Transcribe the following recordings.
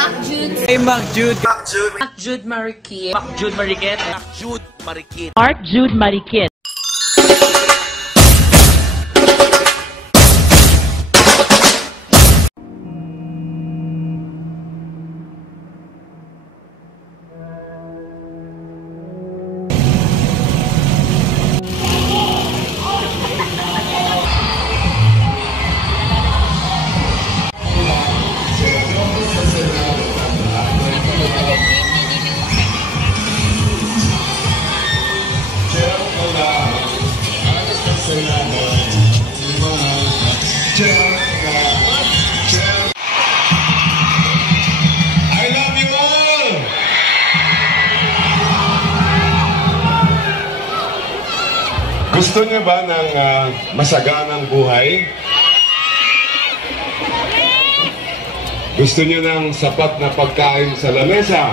Mac Jude. Hey, Mac Jude. Mac Jude Mariquit. Mac Jude Mariquit. Mac Jude Mariquit. Mark Jude Mariquit. Gusto niyo ba ng masaganang buhay? Gusto niyo ng sapat na pagkain sa lamesa?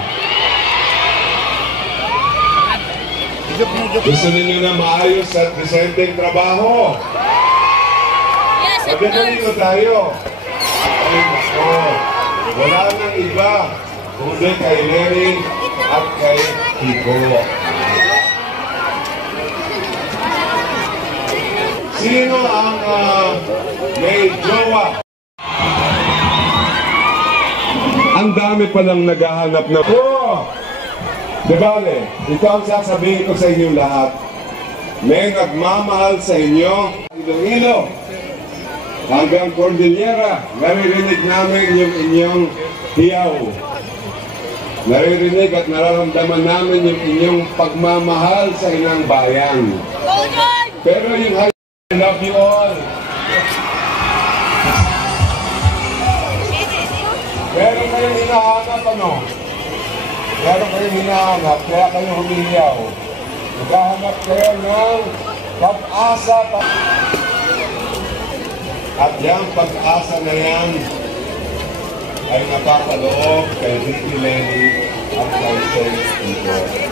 Gusto niyo na maayos at disenteng trabaho? Magdadalino tayo. Ay, nako. Wala nang iba kundi kay Mary at kay Kiko. Sino ang may jowa? Ang dami palang naghahanap na Diba, ikaw ang sasabihin ko sa inyo lahat. May nagmamahal sa inyo, Iloilo, hanggang Cordillera. Naririnig namin yung inyong hiyaw. Naririnig at nararamdaman namin yung inyong pagmamahal sa inang bayan. Pero yung I love you all. Meron kayong hinahanap, ano? Meron kayong hinahanap, kaya kayo humihiyaw. Naghahanap kayo ng pag-asa. At yung pag-asa na yan ay napapaloob kay Vicky Lenny at kay Saint Peter.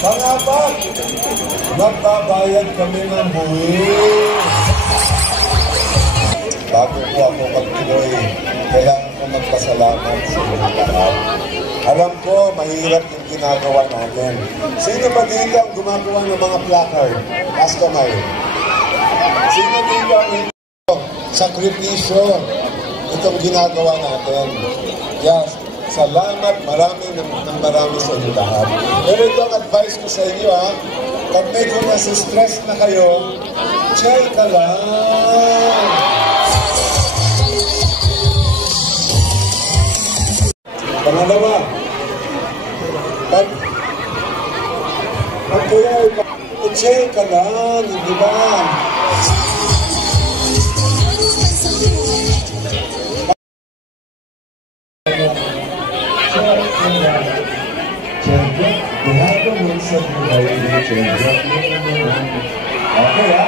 Pangapat, magbabayad kami ng buwis. Bago po ako magtuloy, kailangan ko magpasalamat sa mga lahat. Alam ko, mahirap yung ginagawa natin. Sino ba dito ang gumagawa ng mga placard? Taas kamay. Sino dito ang sakripisyo itong ginagawa natin? Yes. Salamat, marami sa inyo lahat. Pero ito ang advice ko sa inyo, ha? Pag medyo nasa-stress na kayo, chill ka lang. Pangalawa, pag kaya, chill ka lang, di ba? Okay, ha?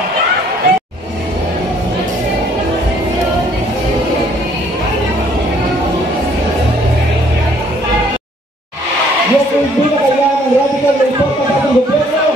Yung hindi na kailangan ng radical report na ating gobyerno.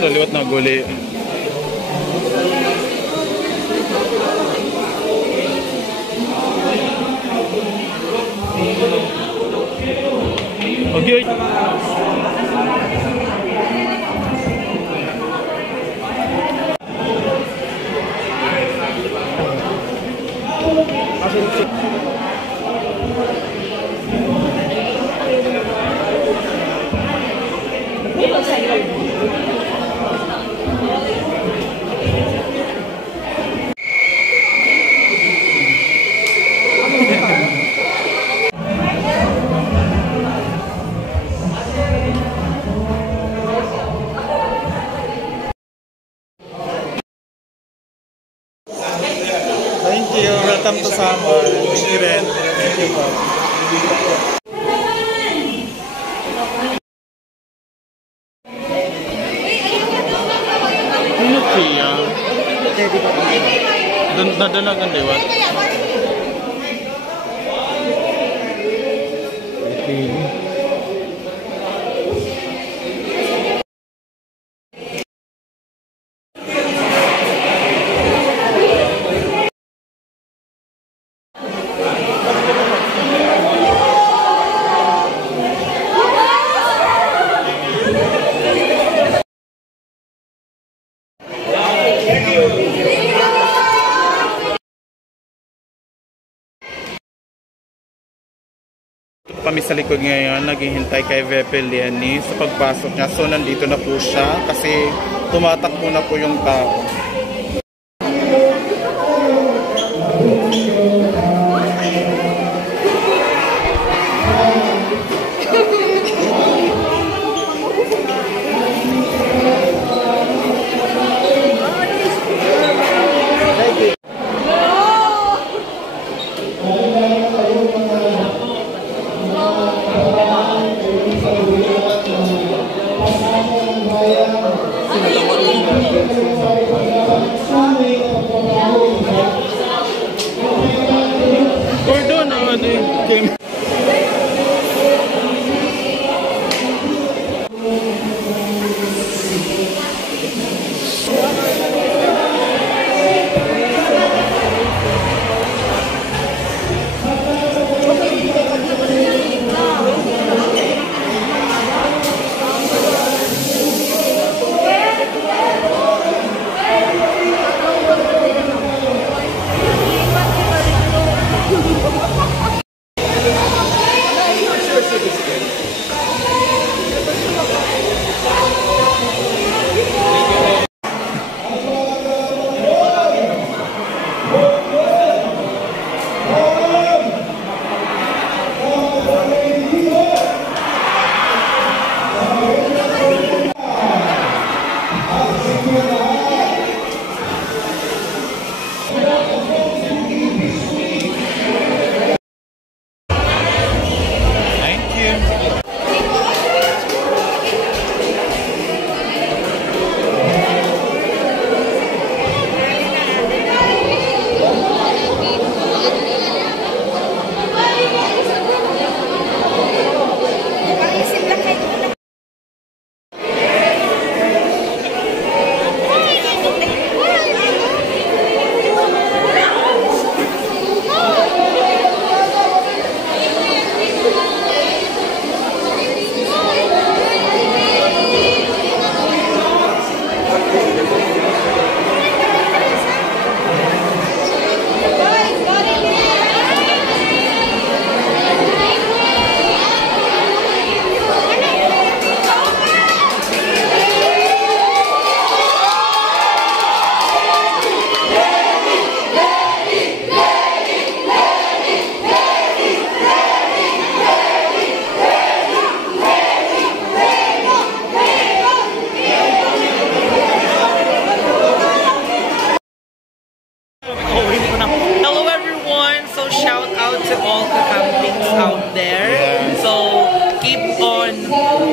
Liwat na guli. Okay. Thank you. Welcome to summer. Thank you rin. Thank you po. Ano siya? Nadalagan, di ba? Kami sa likod ngayon, naghihintay kay Vepe Lenny sa pagpasok niya. So nandito na po siya kasi tumatakbo na po yung tao. Gordon, game.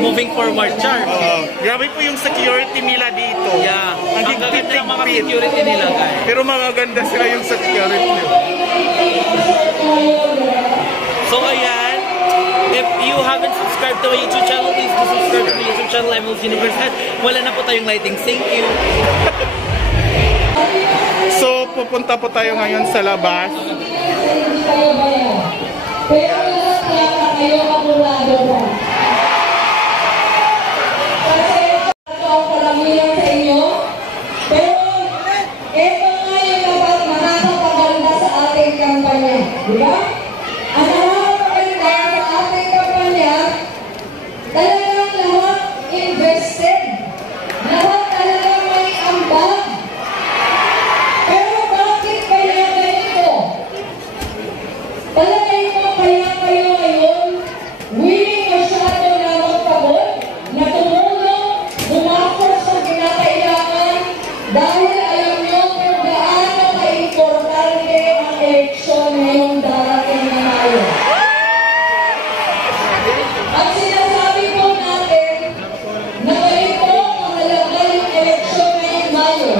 moving forward, Char. Grabe po yung security nila dito. Yeah. Ang gaganda ng mga security nila, guys. Pero magaganda sila yung security. So, ayan. If you haven't subscribed to my YouTube channel, please do subscribe to my YouTube channel, Evil's Universe. At wala na po tayong lighting. Thank you. So, pupunta po tayo ngayon sa labas. Pero kayo kapulado mo. Kasi ito ang karamihan sa inyo. Pero ito nga yung nakakapaganda sa ating kampanya. Diba? Ang nakakaganda sa ating kampanya, talagang lahat invested. Lahat talagang may ambag. Pero bakit kaya ganito? Palagay mo kaya kayo ngayon willing masyado na magpagod, na tumulong, gumapos sa kinakailangan dahil alam nyo kung gaano ka-importante ang eleksyon ngayong darating na Mayo. At sinasabi po natin na ganito mahalaga yung eleksyon ngayong Mayo.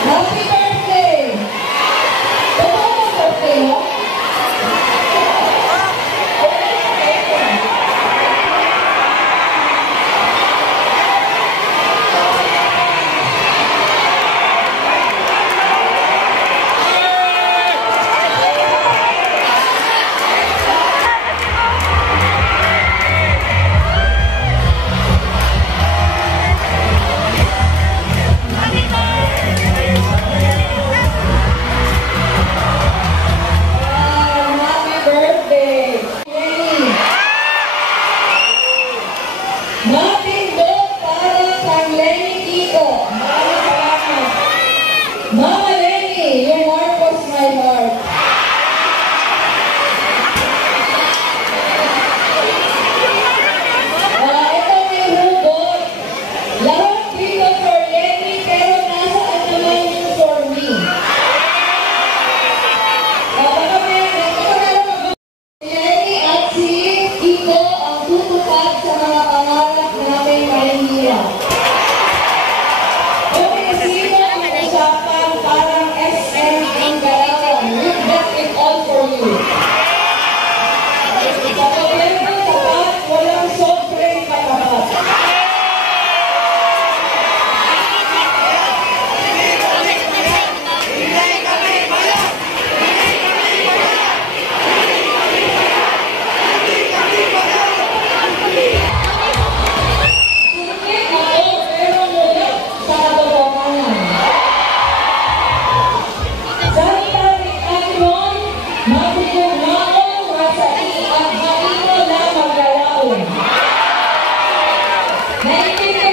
Happy birthday! Totoo ang birthday mo? Happy birthday! Matindog para kang Lenny Kiko. Maraming salamat. Mama Lenny, your heart was my heart. Ito may hugot. Lahat dito for Lenny, pero nasaan naman yung for me? Lenny at si Kiko ang tutupad sa mga pangarap namin mahihirap. Kung isino ang usapan parang SM ang galawan, we've got it all for you. Sa gobyerno tapat, walang sobrang katapat. Sungkit ako pero mula sa katotohanan. Salita ni Atron, magigugmaon, masai at maino na magalaon. Naintindihan